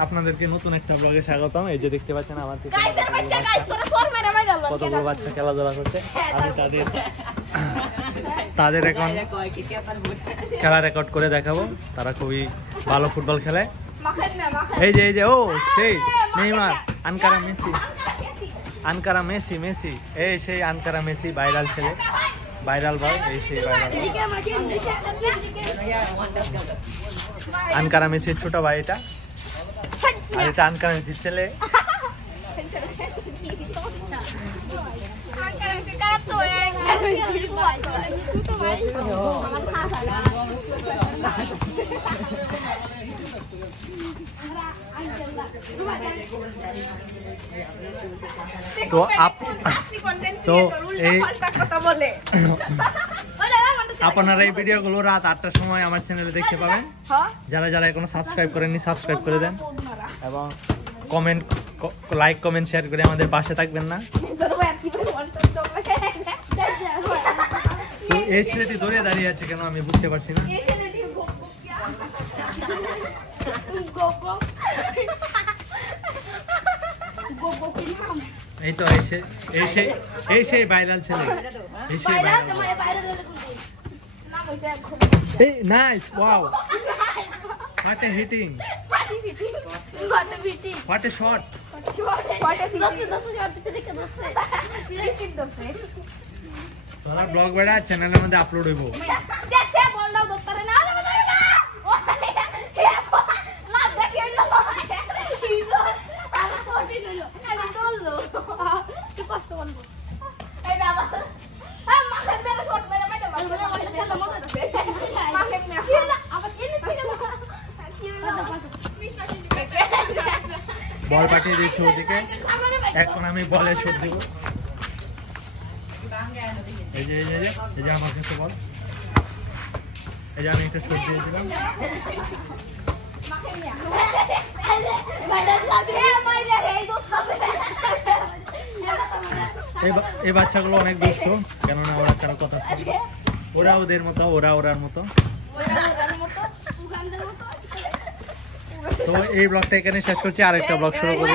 আপনাদেরকে নতুন একটা ব্লগে স্বাগতম। এই যে দেখতে পাচ্ছেন আমার কতগুলো বাচ্চা খেলাধুলা করছে। আমি তাদের এখন খেলা রেকর্ড করে দেখাবো। তারা খুবই ভালো ফুটবল খেলে। এই যে ও সেই নেইমার, আনকারা মেসি এই সেই আনকারা মেসি, ভাইরাল ছেলে, ভাইরাল বয়, এই সেই ভাইরাল আনকারা মেসির ছোট ভাই এটা। আর এটা আনকারা মেসির ছেলে। তো এই আপনারা এই ভিডিওগুলো রাত 8টার সময় আমার চ্যানেলে দেখতে পাবেন। যারা যারা এখনো সাবস্ক্রাইব করেননি সাবস্ক্রাইব করে দেন এবং লাইক কমেন্ট শেয়ার করে আমাদের পাশে থাকবেন না। তো এই ছেলেটি দৌড়ে দাঁড়িয়ে আছে কেন আমি বুঝতে পারছি না। এই তো এই সেই ভাইরাল ছেলে, এই সেই viral. Hey, nice! Wow! What a hitting! What a shot! তোরা ব্লগ বেড়া চ্যানেলের মধ্যে আপলোড হইব। বল পাঠিয়ে দিয়েছি ওদিকে, এখন আমি বলে শট দিব। এই যে আমার কাছে বল, এই যে আমি একটা শট দিয়ে দিলাম। এই বাচ্চাগুলো অনেক দুষ্ট, কেননা ওরা কারো কথা, ওরা ওদের মতো, ওরা ওরার মতো। তো এই ব্লগটা এখানে শেষ করছি, আরেকটা ব্লগ শুরু করি।